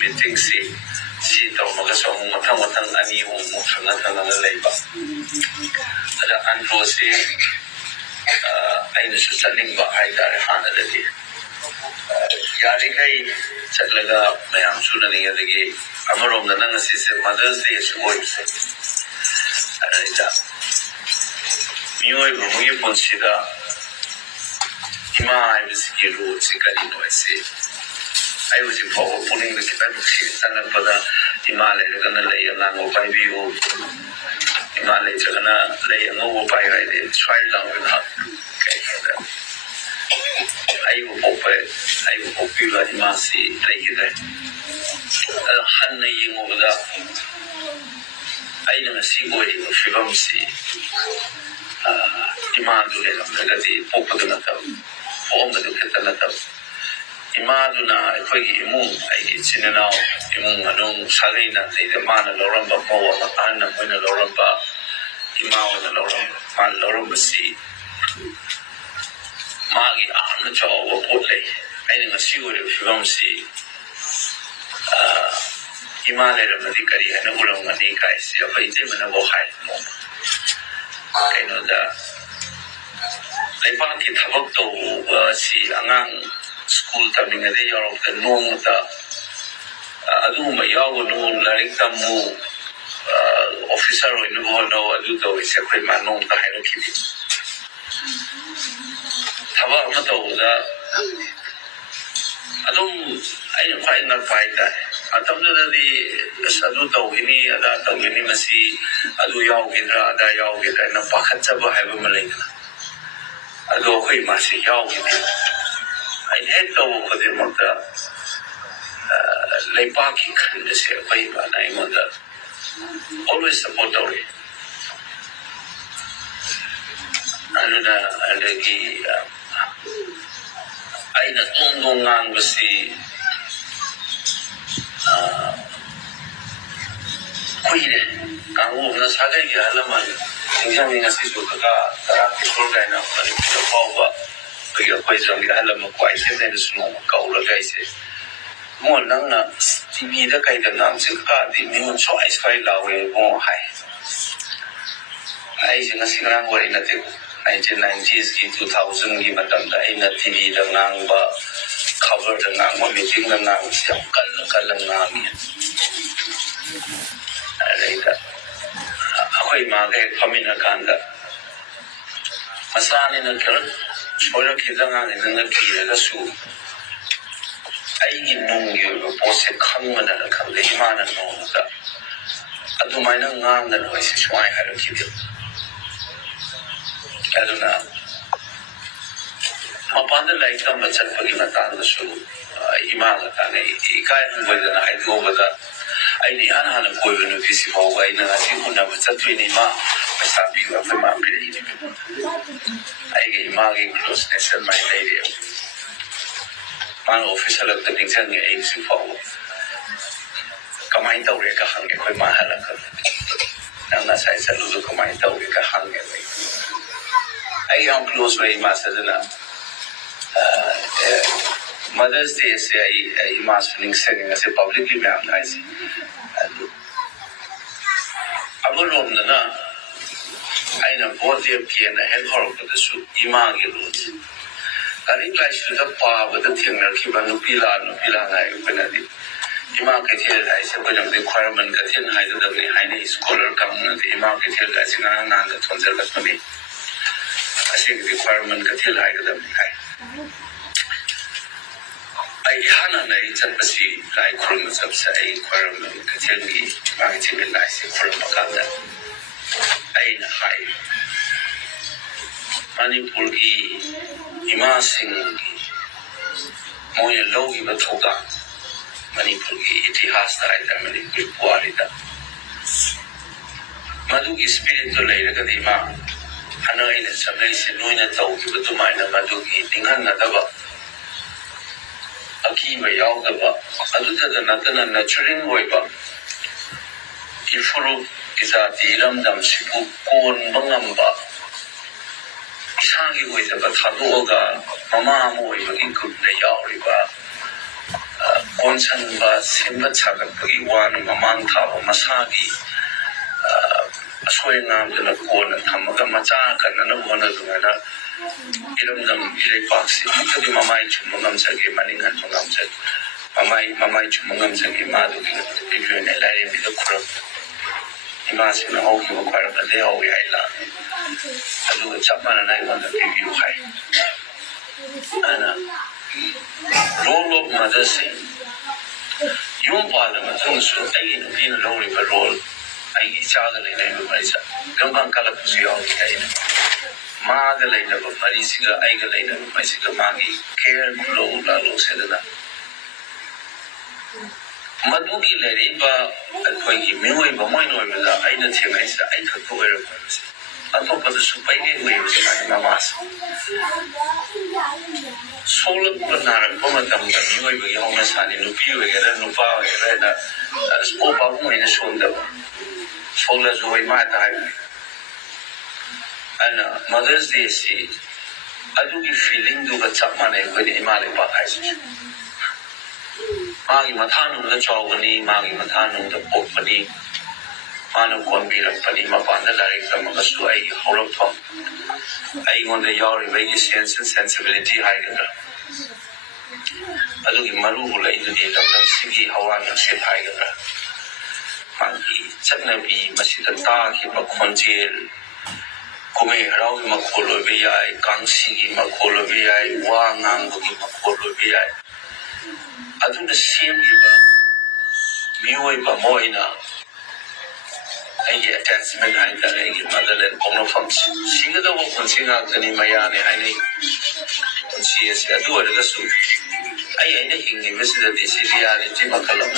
meeting si tau magasong matang ani muksungan tangan leba. Ada Andrew si aina susaling ba ay dari hana lagi. Yari kai chatlaga mayam suna niya lagi. Amarom na nang si Mother's Day suboy se. Ada ita. Miyoy bumuyi ponsida ima ay bisikiru si kanino ese. I was in power pulling the capacity standard for the Himalaya, they're gonna lay a lang by view. Himalaya, they're gonna lay a mobile by right, try long enough. I will hope you like Masi, take it there. Honey, over that. I don't see what you will see. Demand to let them get the popular form the Catalata. Imaduna, Imung, I Sinano, Imung, Manung, Salina, the man of Loramba, Moa, Anna, Winna Loramba, Imau, the Loramba Sea. Magi, Amateur, or Portley, I didn't assume if you don't see Himalaya, Madikari, and Uram Manika, I see a painting and a high. I know that. They found it about to see Angang. School coming a day of the noon Aduma Yawu, Laritamu officer in the world, Adudo is a great man known to hierarchy. Tawamato, I didn't find that fight that. I told the Saduto, Winnie, Adata, Winnie Masi, Adu Yawgidra, Dayawgidra, and a Pakataba have a Malay. Ado Masi Yawgidra. I had to for the mother Lepaki can say a way by name on the always support Tori. And the I don't know was the Queen, Kangu, Nasaga, Yalaman, examining a sister to the program of the power. Your question, the element quite and the snow, cold, I say. More Nana, TV, the kind of Nancy card, the new choice, 5 hours more high. I think a single way in the 1990s, 2000, given the TV, the Namba, covered the Namba, meeting the Namba, Kalanami. Later, Ahoy Market, Pamina Kanda. Masan in the current. Spoiler Kidanga in the Kira Su. I know you was a common and a Kalima and all that. I do my own that was his wife had a kid. I don't know. Upon the light of the Chapagimatan, the Su, Imalatane, Ikai, whether I go over that. I need Anna Govan of his whole way, and I think who never said to any man, I stop you up in my village. I gave Maggie closeness and my lady. One official of the Nixon aims to follow. Come I don't make a hunger with my halaka. And as I said, look, come I don't make a hunger. I am close by Masadana. Mother's Day is a mastering setting as a publicly recognized. Abolomna, I know both the key and the head horror of the soup, Imagilus. I think I should have power with the thing that keep a Nupila, Penadi. Imarket here, I said, when the requirement that in high the Hine scholar coming at the market here, as in an and the Tonzella. I think the requirement that he'll hide them. I can't know that see like criminals of say, requirement that tell me, marketing and licensing for a Makanda. I high. Manipulgi, Imasing, Moya Logi Batoga, Manipulgi, it has died, Manipul Puarida. Madugi spirit to lay the Kadima. Ano ay nasabay si Nuna Tao kibatumay na madugi tinghan na daba. Aki mayaw daba. Ado tada natin na naturing way ba? Ifuro isa tiramdam si bukon bangamba. Isang iway daba taduoga mama mo ay maging good na yaw riba. Konsan ba simbat sagat pag-iwan mamang tao masagi. Swing on the corner, Tamaga Mataka, and one of the Iram Irepaxi, to be Mamai Chumungamsaki, Maning and Mungamsaki, Mamai Chumungamsaki, Madu, if you're in a lady with a crop. Imagine a whole requirement, but they always I do a chapman and I want to give you high. And roll of mother saying, Young Parliament, so I in a lonely role. I each other in a myself. Don't color to see all the Magalina of Marisiga, Igalina, Mysiga Magi, care, low, Lalo Sedana. Maduki Leriba, a quaky Mui, but mine over the Ida Timesa, I could go where it was. I thought of the Supaigan waves in my mamas. Solar Banana, Pomatum, the Mui, Yomas, and Nupi, and Nupa, and spoke out in a shoulder. Solar is away my time. And Mother's Day, see, I do give feeling to the Chapman with the Himalayan Bakais. Magi Matanu, the Chawani, Magi Matanu, the Popani, Manu Konbira, Panima Panda, like the Magastu, a whole of Tom. I want the Yari Vegas sense and sensibility higher. I do give Maru into the Siki Hawana said higher. Chanabi, Masita, Himakonjil, Kume, Rawi Makolo VI, Kansi Makolo VI, Wangang Makolo VI. I do the same Miwe Bamoina. I get attachment I get motherland Ponofams. Sing the woman sing out the Mayane, I need. She is a do it as soon. I anything visited the Sicilian in Timakalam.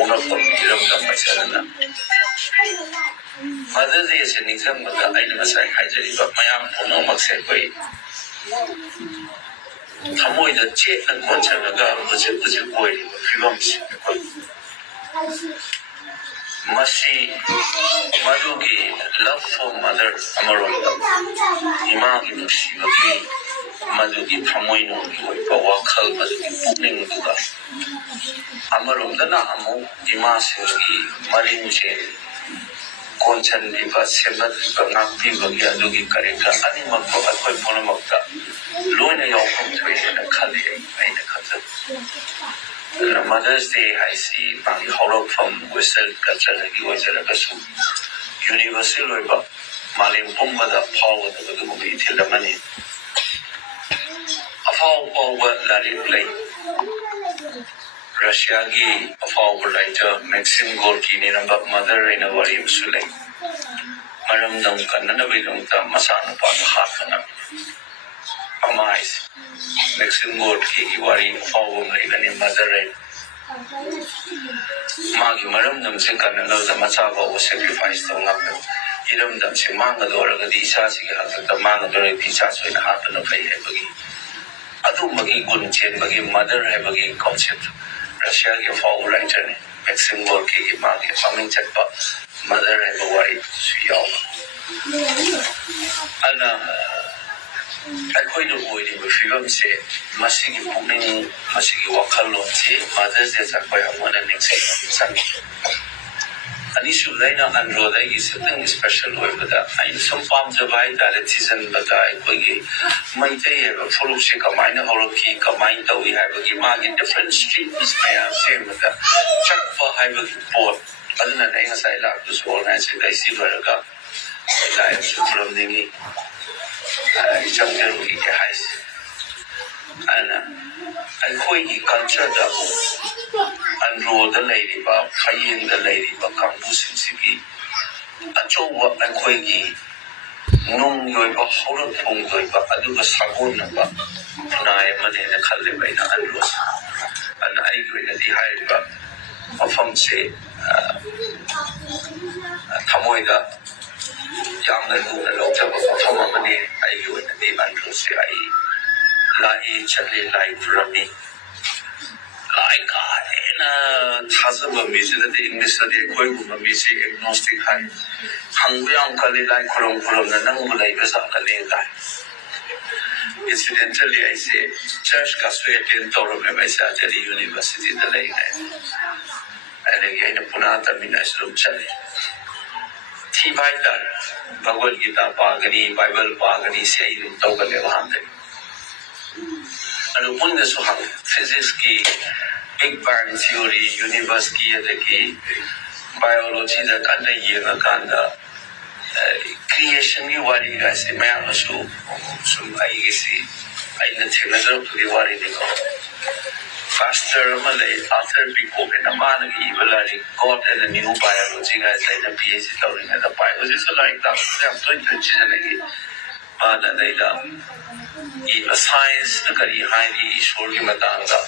Owner from Iram myself. Mother's Day is an example of the items I had, but my own owner said, wait. Tamoy the jet and concern the girl was a boy, films. Masi Madugi, love for mother, Amaronda. Imagine Shivaki, Madugi, Tamoino, Pawakal, Madugi, Putting to us. Amaronda Namu, Imasi, Marinche, Conchan, Diva, Sebat, Napi, Bagiadugi, Karika, Animal for a Polamota, Luna Yokum to a Kali, in the country. Mother's Day, I see Bangi Horror from Western Culture, Universal River, Malim Pumba, the power of the movie till the money. A foul over Larry Play. Russia Gi, a foul writer, Maxim Gorky, Niramba, Mother in a Varim Sule. Maram Duncan, Nanavidunta, Masana Pan Hatana. Amais. Maxim Gorky, Vari, foul even in Mother. Magi Maram Dumsing and another Matava was sacrificed to London. Iram Dumsing Manga or the Disasi had the Manga during Disas when happen of a Hebagi. Adu Magi couldn't change Magi Mother Hebagi concept. Russia gave forward writer, Maxim Gorky, Magi, Faming Chepa, Mother Hebawari, Suyama. ana ꯑꯩꯈꯣꯏꯅ ꯑꯣꯏꯔꯤꯕ ꯐꯤꯕꯝꯁꯦ ꯃꯁꯤꯒꯤ ꯄꯨꯛꯅꯤꯡ ꯃꯁꯤꯒꯤ ꯋꯥꯈꯜꯂꯣꯟꯁꯤ mother's ꯗꯦ ꯆꯠꯄ ꯑꯃꯅ ꯅꯤꯡꯁꯤꯡꯕ ꯆꯪꯉꯤ ꯑꯅꯤꯁꯨꯕꯗ ꯑꯩꯅ ꯑꯟꯗ꯭ꯔꯣꯗ ꯑꯩꯒꯤ ꯈꯤꯇꯪ ꯏꯁꯄꯦꯁꯦꯜ ꯑꯣꯏꯕꯗ ꯑꯩꯅ ꯁꯨꯝ ꯄꯥꯝꯖꯕ ꯍꯥꯏꯇꯥꯔꯦ ꯊꯤꯖꯤꯟꯕꯗ ꯑꯩꯈꯣꯏꯒꯤ ꯃꯩꯇꯩ ꯍꯥꯏꯕ ꯐꯨꯔꯨꯞꯁꯦ ꯀꯃꯥꯏꯅ ꯍꯧꯔꯛꯈꯤ ꯀꯃꯥꯏꯅ ꯇꯧꯏ ꯍꯥꯏꯕꯒꯤ ꯃꯥꯒꯤ ꯗꯤꯐꯔꯦꯟ ꯁ꯭ꯇ꯭ꯔꯤꯝꯁ ꯃꯌꯥꯝ ꯁꯦꯝꯕꯗ ꯆꯠꯄ ꯍꯥꯏꯕꯒꯤ ꯄꯣꯠ ꯑꯗꯨꯅꯅꯦ ꯑꯩ ꯉꯁꯥꯏ ꯂꯥꯛꯄꯗꯁꯨ ꯑꯣꯔꯒꯅꯥꯏꯖꯦꯁꯟꯗ ꯑꯩ ꯁꯤ ꯂꯣꯏꯔꯒ ꯑꯩ ꯂꯥꯏꯕꯁꯨ ꯈꯨꯔꯨꯝꯅꯤꯡꯉꯤ ꯑꯩ ꯆꯪꯖꯔꯨꯈꯤꯒꯦ ꯍꯥꯏꯁꯦ ꯑꯗꯨꯅ ꯑꯩꯈꯣꯏꯒꯤ ꯀꯜꯆꯔꯗ ꯑꯟꯗ꯭ꯔꯣꯗ ꯂꯩꯔꯤꯕ ꯐꯌꯦꯡꯗ ꯂꯩꯔꯤꯕ ꯀꯥꯡꯕꯨꯁꯤꯡꯁꯤꯒꯤ ꯑꯆꯧꯕ ꯑꯩꯈꯣꯏꯒꯤ ꯅꯨꯡꯒꯤ ꯑꯣꯏꯕ ꯍꯧꯔꯛꯐꯝꯒꯤ ꯑꯣꯏꯕ ꯑꯗꯨꯒ ꯁꯥꯒꯣꯟꯅꯕ ꯈꯨꯟꯅꯥꯏ ꯑꯃꯅꯦꯅ ꯈꯜꯂꯦꯕ ꯑꯩꯅ ꯑꯟꯗ꯭ꯔꯣꯁꯦ ꯑꯗꯨꯅ ꯑꯩꯒꯤ ꯑꯣꯏꯅꯗꯤ ꯍꯥꯏꯔꯤꯕ ꯃꯐꯝꯁꯦ ꯊꯃꯣꯏꯗ ꯌꯥꯝꯅ ꯂꯨꯅ ꯂꯧꯖꯕ ꯃꯐꯝ ꯑꯃꯅꯤ ꯑꯩꯒꯤ ꯑꯣꯏꯅꯗꯤ ꯑꯟꯗ꯭ꯔꯣꯁꯦ ꯑꯩ ꯂꯥꯛꯏ ꯆꯠꯂꯤ ꯂꯥꯏ ꯈꯨꯔꯝꯃꯤ ꯂꯥꯏ ꯀꯥ ꯍꯦꯟꯅ ꯊꯥꯖꯕ ꯃꯤꯁꯤꯅꯗꯤ ꯏꯪꯂꯤꯁꯇꯗꯤ ꯑꯩꯈꯣꯏꯒꯨꯝꯕ ꯃꯤꯁꯤ ꯑꯦꯒꯅꯣꯁꯇꯤꯛ ꯍꯥꯏ ꯍꯪꯕ ꯌꯥꯝ ꯀꯜꯂꯤ ꯂꯥꯏ ꯈꯨꯔꯝꯅ ꯅꯪꯕꯨ ꯂꯩꯕ ꯖꯥꯠꯂꯅꯦ ꯀꯥꯏ incidentally ꯑꯩꯁꯦ ꯆꯔꯆꯀꯁꯨ ꯑꯦꯇꯦꯟ ꯇꯧꯔꯝꯃꯦꯕ ꯑꯩꯁꯦ ꯑꯥꯔꯆꯔꯤ ꯌꯨꯅꯤꯚꯔꯁꯤꯇꯤꯗ ꯂꯩꯔꯤꯉꯩ ꯑꯗꯒꯤ ꯑꯩꯅ ꯄꯨꯅꯥ ꯇꯝꯃꯤꯟꯅꯁꯨ ꯑꯗꯨꯝ ꯆꯠꯂꯤ ꯊꯤꯕ ꯍꯥꯏꯇꯥꯔꯦ ꯚꯒꯋꯠ ꯒꯤꯇꯥ ꯄꯥꯒꯅꯤ ꯕꯥꯏꯕꯜ ꯄꯥꯒꯅꯤ ꯁꯤ ꯑꯩ ꯑꯗꯨꯝ ꯇꯧꯒꯜꯂꯦꯕ ꯍꯥꯟꯅꯗꯒꯤ ꯑꯗꯨ ꯃꯨꯟꯅꯁꯨ ꯍꯪꯉꯦ ꯐꯤꯖꯤꯛꯁꯀꯤ ꯕꯤग ꯕꯥꯡ ꯊꯤꯑꯣꯔꯤ ꯌꯨꯅꯤꯚꯔꯁꯀꯤ ꯑꯗꯒꯤ ꯕꯥꯏꯑꯣꯂꯣꯖꯤꯗ ꯀꯟꯅ ꯌꯦꯡꯉꯀꯥꯟꯗ ꯀ꯭रिꯌꯦꯁꯟꯒꯤ ꯋꯥꯔꯤꯒꯁꯦ ꯃꯌꯥꯝꯅꯁꯨ ꯁꯨꯝ ꯑꯩꯒꯤꯁꯤ ꯑꯩꯅ ꯊꯦꯡꯅꯖꯔꯛꯄꯒꯤ ꯋꯥꯔꯤꯅꯤꯀꯣ ꯄꯥꯁꯇꯔ ꯑꯃ ꯂꯩ ꯑꯥꯔꯊꯔ ꯄꯤꯀꯣꯛ ꯍꯥꯏꯅ ꯃꯥꯅ ꯏꯕ ꯂꯥꯏꯔꯤꯛ ꯒꯣꯗ ꯑꯦꯟ ꯗ ꯅ꯭ꯌꯨ ꯕꯥꯏꯑꯣꯂꯣꯖꯤꯒꯁꯦ ꯑꯩꯅ PhD ꯇꯧꯔꯤꯉꯩꯗ ꯄꯥꯏ ꯍꯧꯖꯤꯛꯁꯨ ꯂꯥꯏꯔꯤꯛ ꯇꯥꯛꯄꯗ ꯌꯥꯝ ꯇꯣꯏꯅ ꯁꯤꯖꯤꯟꯅꯈꯤ ꯃꯥꯅ ꯑꯗꯩꯗ ꯏꯕ ꯁꯥꯏꯟꯁꯅ ꯀꯔꯤ ꯍꯥꯏꯔꯤ ꯏꯁꯣꯔꯒꯤ ꯃꯇꯥꯡꯗ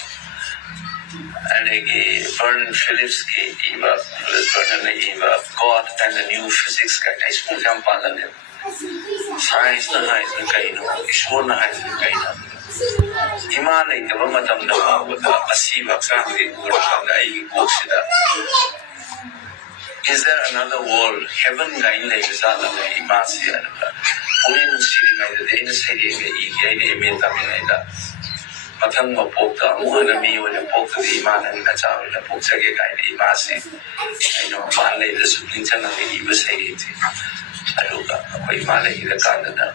ꯑꯗꯒꯤ ꯕꯔꯅꯟ ꯐꯤꯂꯤꯞꯁꯀꯤ ꯏꯕ ꯕꯔꯅꯟꯅ ꯏꯕ ꯒꯣꯗ ꯑꯦꯟ ꯗ ꯅ꯭ꯌू ꯐꯤꯖꯤꯛꯁ ꯀꯥꯏꯅ ꯑꯩ ꯁ꯭ꯀꯨꯜ ꯌꯥꯝ ꯄꯥꯒꯜꯂꯦꯕ ꯁꯥꯏꯟꯁꯅ ꯍꯥꯏꯁꯤꯅ ꯀꯩꯅꯣ ꯏꯁꯣꯔꯅ ꯍꯥꯏꯁꯤꯅ ꯀꯩꯅꯣ ꯏꯃꯥ ꯂꯩꯇꯕ ꯃꯇꯝꯗ ꯐꯥꯎꯕꯗ ꯑꯁꯤꯕ ꯍꯛꯆꯥꯡꯗꯤ ꯎꯔꯀꯥꯟꯗ ꯑꯩꯒꯤ ꯀꯣꯛꯁꯤꯗ is there another world heaven ꯀꯥꯏꯅ ꯂꯩꯕ ꯖꯥꯠꯂꯅ ꯏꯃꯥꯁꯤ ꯑꯗꯨꯒ ꯄꯨꯛꯅꯤꯡ ꯅꯨꯡꯁꯤꯔꯤꯉꯩꯗꯗꯤ ꯑꯩꯅ ꯁꯩꯔꯦꯡꯒ ꯏꯒꯦ ꯑꯩꯅ MA ꯇꯝꯃꯤꯉꯩꯗ ꯃꯊꯪ ꯃꯄꯣꯛꯇ ꯑꯃꯨꯛ ꯍꯟꯅ ꯃꯤ ꯑꯣꯏꯅ ꯄꯣꯛꯇꯗꯤ ꯏꯃꯥ ꯅꯪ ꯅꯆꯥ ꯑꯣꯏꯅ ꯄꯣꯛꯆꯒꯦ ꯀꯥꯏꯅ ꯏꯃꯥꯁꯤ ꯑꯩꯅ ꯃꯄꯥꯟ ꯂꯩꯕꯗꯁꯨ ꯅꯤꯡꯁꯤꯡꯉꯒ ꯏꯕ ꯁꯩꯔꯦꯡꯁꯦ ꯑꯗꯨꯒ ꯑꯩꯈꯣꯏ ꯏꯃꯥ ꯂꯩꯒꯤꯗꯀꯥꯟꯗꯅ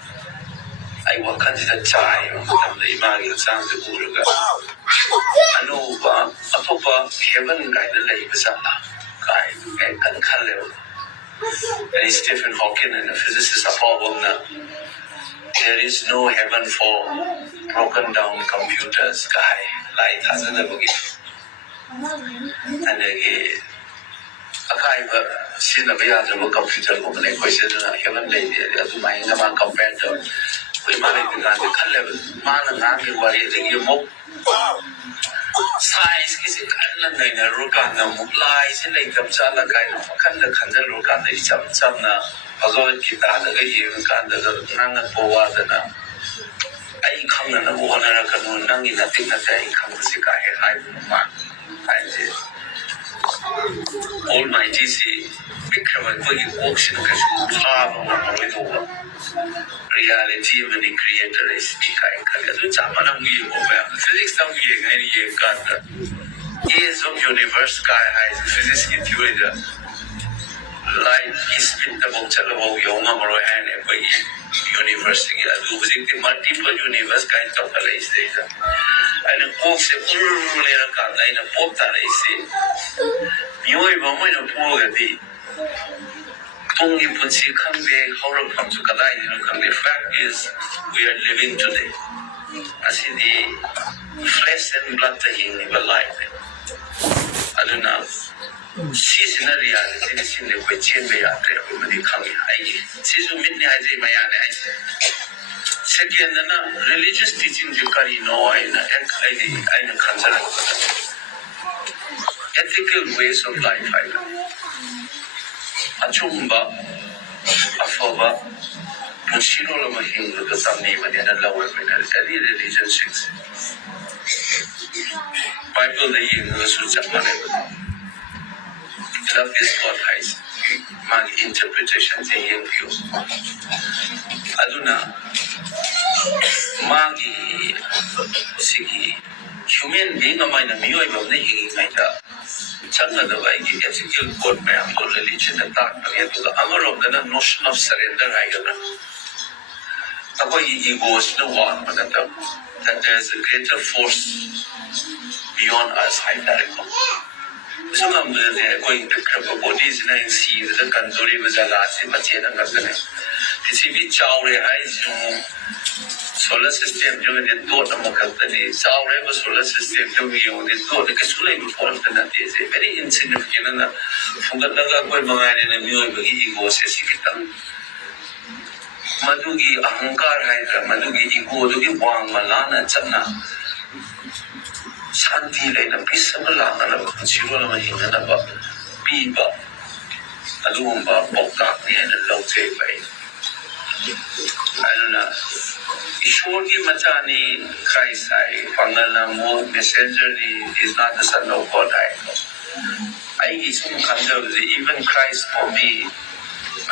ꯑꯩ ꯋꯥꯈꯜꯁꯤꯗ ꯆꯥꯏꯕ ꯃꯇꯝꯗ ꯏꯃꯥꯒꯤ ꯍꯛꯆꯥꯡꯁꯦ ꯎꯔꯒ ꯑꯅꯧꯕ ꯑꯇꯣꯞꯄ ꯍꯦꯚꯟ ꯀꯥꯏꯅ ꯂꯩꯕ ꯖꯥꯠꯂ ꯀꯥꯏ ꯀꯟꯅ ꯈꯜꯂꯦꯕ ꯑꯩ ꯁ꯭ꯇꯤꯐꯦꯟ ꯍꯣꯀꯤꯟ ꯍꯥꯏꯅ ꯐꯤꯖꯤꯁꯤꯁ ꯑꯐꯥꯎꯕ ꯑꯃꯅ there is no heaven for broken down computers guy ꯂꯥꯏ ꯊꯥꯖꯗꯕꯒꯤ ꯑꯗꯒꯤ ꯑꯀꯥꯏꯕ ꯁꯤꯖꯤꯟꯅꯕ ꯌꯥꯗ꯭ꯔꯕ ꯀꯝꯄ꯭ꯌꯨꯇꯔꯒꯨꯝꯕꯅꯦ ꯑꯩꯈꯣꯏꯁꯦ ꯑꯗꯨꯅ ꯍꯦꯚꯟ ꯂꯩꯇꯦ ꯑꯗꯨꯃꯥꯏꯅ ꯃꯥ ꯀꯝꯄꯦꯌꯔ ꯇꯧꯋꯤ ꯑꯩꯈꯣꯏ ꯃꯥ ꯂꯩꯇ꯭ꯔꯀꯥꯟꯗ ꯈꯜꯂꯦꯕ ꯃꯥꯅ ꯉꯥꯡꯉꯤ ꯋꯥꯔꯤ ꯑꯗꯒꯤ ꯑꯃꯨꯛ ꯁꯥꯏꯟꯁꯀꯤꯁꯦ ꯀꯟꯅ ꯅꯩꯅꯔꯨꯔꯀꯥꯟꯗ ꯑꯃꯨꯛ ꯂꯥꯏꯁꯦ ꯂꯩꯇꯕ ꯖꯥꯠꯂ ꯀꯥꯏꯅ ꯋꯥꯈꯜꯗ ꯈꯟꯖꯜꯂꯨꯔꯀꯥꯟꯗ ꯏꯆꯝ ꯆꯝꯅ ꯚꯒꯋꯠ ꯒꯤꯇꯥꯗꯒ ꯌꯦꯡꯉꯀꯥꯟꯗꯒ ꯉꯥꯡꯉꯛꯄ ꯋꯥꯗꯅ ꯑꯩ ꯈꯪꯅꯅꯕ ꯍꯣꯠꯅꯔꯛꯀꯅꯨ ꯅꯪꯒꯤ ꯅꯇꯤꯛ ꯅꯠꯇꯦ ꯑꯩ ꯈꯪꯕꯁꯤ ꯀꯥ ꯍꯦꯛ ꯍꯥꯏꯕꯅꯣ ꯃꯥ ꯍꯥꯏꯁꯦ Almightyꯁꯤ ꯄꯤꯛꯈ꯭ꯔꯕ ꯑꯩꯈꯣꯏꯒꯤ ꯀꯣꯛꯁꯤꯅ ꯀꯩꯁꯨ ꯐꯥꯕ ꯉꯝꯃꯔꯣꯏꯗꯧꯕ ꯔꯤꯌꯥꯂꯤꯇꯤ ꯑꯃꯅꯤ ꯀ꯭ꯔꯤꯌꯦꯇꯔ ꯑꯁꯤꯗꯤ ꯀꯥꯏꯅ ꯈꯜꯂꯤ ꯑꯗꯨ ꯆꯞ ꯃꯥꯟꯅꯕ ꯌꯦꯡꯉꯣ ꯃꯌꯥꯝ ꯐꯤꯖꯤꯛꯁꯇ ꯑꯃꯨꯛ ꯌꯦꯡꯉꯩꯅ ꯌꯦꯡꯀꯥꯟꯗ ꯑꯦꯖ ꯑꯣꯐ ꯌꯨꯅꯤꯚꯔꯁ ꯀꯥꯏ ꯍꯥꯏꯁꯦ ꯐꯤꯖꯤꯛꯁꯀꯤ ꯊꯤꯑꯣꯔꯤꯗ ꯂꯥꯏꯠꯀꯤ ꯁ꯭ꯄꯤꯠꯇꯐꯥꯎ ꯆꯠꯂꯐꯥꯎ ꯌꯧ ꯉꯝꯃꯔꯣꯏ ꯍꯥꯏꯅ ꯑꯩꯈꯣꯏꯒꯤ ꯌꯨꯅꯤꯚꯔꯁꯁꯤꯒꯤ ꯑꯗꯨ ꯍꯧꯖꯤꯛꯇꯤ ꯃꯜꯇꯤꯄꯜ ꯌꯨꯅꯤꯚꯔꯁ ꯀꯥꯏꯅ ꯇꯧꯈꯠꯂꯛꯏꯁꯤꯗꯩꯗ ꯑꯩꯅ ꯀꯣꯛꯁꯦ ꯎꯔꯨ ꯂꯩꯔꯀꯥꯟꯗ ꯑꯩꯅ ꯄꯣꯞ ꯇꯥꯔꯛꯏꯁꯤ ꯃꯤꯑꯣꯏꯕ ꯑꯃ ꯑꯣꯏꯅ ꯄꯣꯛꯑꯒꯗꯤ ꯇꯨꯡꯒꯤ ꯄꯨꯟꯁꯤ ꯈꯪꯗꯦ ꯍꯧꯔꯛꯐꯝꯁꯨ ꯀꯗꯥꯏꯗꯅꯣ ꯈꯪꯗꯦ ꯐꯦꯛ ꯏꯁ ꯋꯤ ꯑꯥꯔ ꯂꯤꯚꯤꯡ ꯇꯨꯗꯦ ꯑꯁꯤꯗꯤ ꯐ꯭ꯂꯦꯁ ꯑꯦꯟ ꯕ꯭ꯂꯗꯇ ꯍꯤꯡꯂꯤꯕ ꯂꯥꯏꯐꯅꯤ ꯑꯗꯨꯅ ꯁꯤꯁꯤꯅ ꯔꯤꯌꯥꯂꯤꯇꯤꯅꯤ ꯁꯤꯅꯤ ꯑꯩꯈꯣꯏ ꯆꯦꯟꯕ ꯌꯥꯗ꯭ꯔꯦ ꯑꯩꯈꯣꯏꯕꯨꯗꯤ ꯈꯪꯉꯤ ꯑꯩꯒꯤ ꯁꯤꯁꯨ ꯃꯤꯠꯅꯤ ꯍꯥꯏꯖꯩ ꯃꯌꯥꯅꯤ ꯍꯥꯏꯁꯦ ꯁꯦꯀꯦꯟꯗꯅ ꯔꯤꯂꯤꯖꯤꯌꯁ ꯇꯤꯆꯤꯡꯁꯦ ꯀꯔꯤꯅꯣ ꯑꯩꯅ ꯈꯟꯖꯔꯛꯄꯗ ethical ways of life ꯍꯥꯏꯕ ꯑꯆꯨꯝꯕ ꯑꯐꯕ ꯄꯨꯟꯁꯤꯔꯣꯜ ꯑꯃ ꯍꯤꯡꯕꯗ ꯇꯝꯕꯤꯕꯅꯦꯅ ꯂꯧꯋꯦ ꯑꯩꯈꯣꯏꯅ ꯑꯦꯅꯤ ꯔꯤꯂꯤꯖꯟꯁꯤꯡꯁꯦ ꯕꯥꯏꯕꯜꯗ ꯌꯦꯡꯉꯒꯁꯨ ꯆꯞ ꯃꯥꯟꯅꯩ love is God ꯍꯥꯏꯁꯦ magi interpretation se yang view aduna magi sigi human being amai na miyoi ba na hingi ngai da changna da bai ki ethical code me am to religion ta ya to amaro da notion of surrender hai ga ako ego is no one but that there is a greater force beyond us hai da so I'm going to cover bodies and see the country was a last in the it's a bit chowry eyes solar system doing the thought of company sour solar system doing the thought the schooling before the is a very insignificant from the Naga and a new ego says Madugi Ahankar Hydra, Madugi ego to give one Malana Chana. Shanti like a piece of land and a consumer in a Biba, Alumba, Bokaki, and a low tape. I don't know. Ishorgi Matani, Kaisai, Pangalamu, messenger is not the son of God. I isn't under even Christ for me.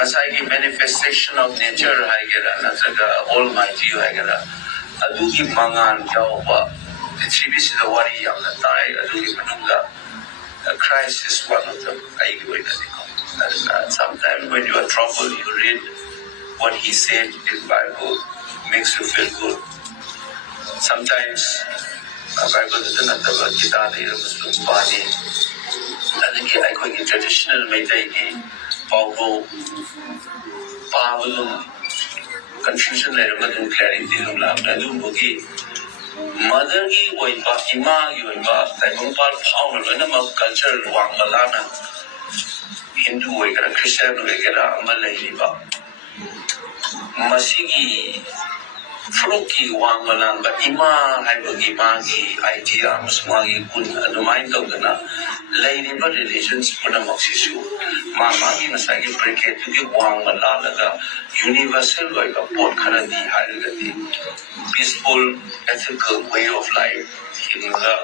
As I give manifestation of nature, I get another almighty, I get a Adugi Mangan Java. The Chibis is the worry of the Thai, Adugi Manunga. Christ is one of them. I give it. Sometimes when you are troubled, you read what he said in the Bible, makes you feel good. Sometimes the Bible doesn't have the guitar, the body. I think I traditional method. Power confusion level clarity mother ki oiba ima ki oiba taibong par power na culture wangalana Hindu oigara Christian oigara amalai ba masigi fruki wangalan ba ima haibagi magi idea musmagi kun anumain tawdana lainiba religions puna maksisu magi masagi break it to wangalaga universal oiga pot khara di harigati peaceful ethical way of life hinga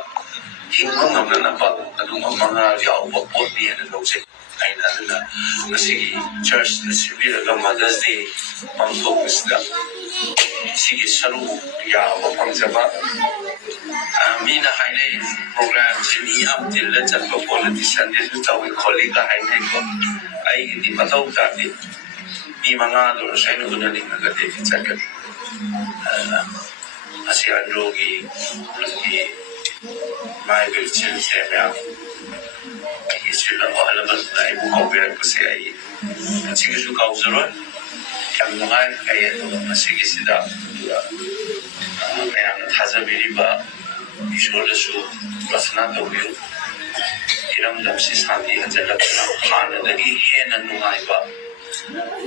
ngamna ba aduma manga yaw ba pot di na lokse aina na masigi church the civil Mother's Day on focus da Sigi Saru ya Wapangzaba Mina Haine program Jimmy up till let's have a politician this is our colleague Haine I the Matauka the Mangado Shino Nagati second Asian Rogi my will chill Samia he's still a element I will compare to say Sigishu Kauzero Kamai Sigisida and Hazabiriba Ishodasu Rasanato view Iram Damsis Handi and Hana the Hen and Nunaiba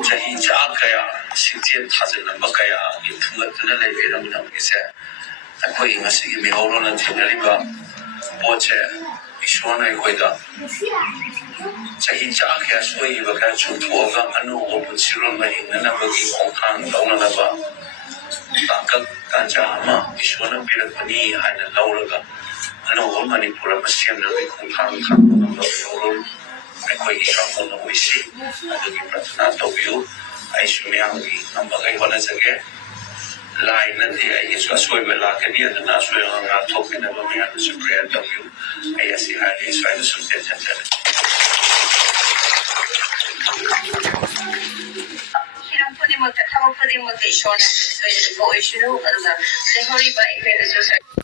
Jahi Jakaya Sitian Hazan and Bakaya into the Leviram is a Koi Masigi Mihoron and Tinariba Boche Ishona Equida Jahi Jakaya Sway Bakachu Tuoga and open Siroma in another Konkan Donaba Baka Tanjama Ishona Pirapani and Lauraga and a woman in Purapasian Konkan I quite shop on the Wishi and the Pratanato view I Shumiangi number I want us again line and the Isway Velakadi and the Nasway on our talking about me and the Supreme W. I see highly is trying to subject. Putting with the cover, putting with the short, so it's a issue, and the Hori by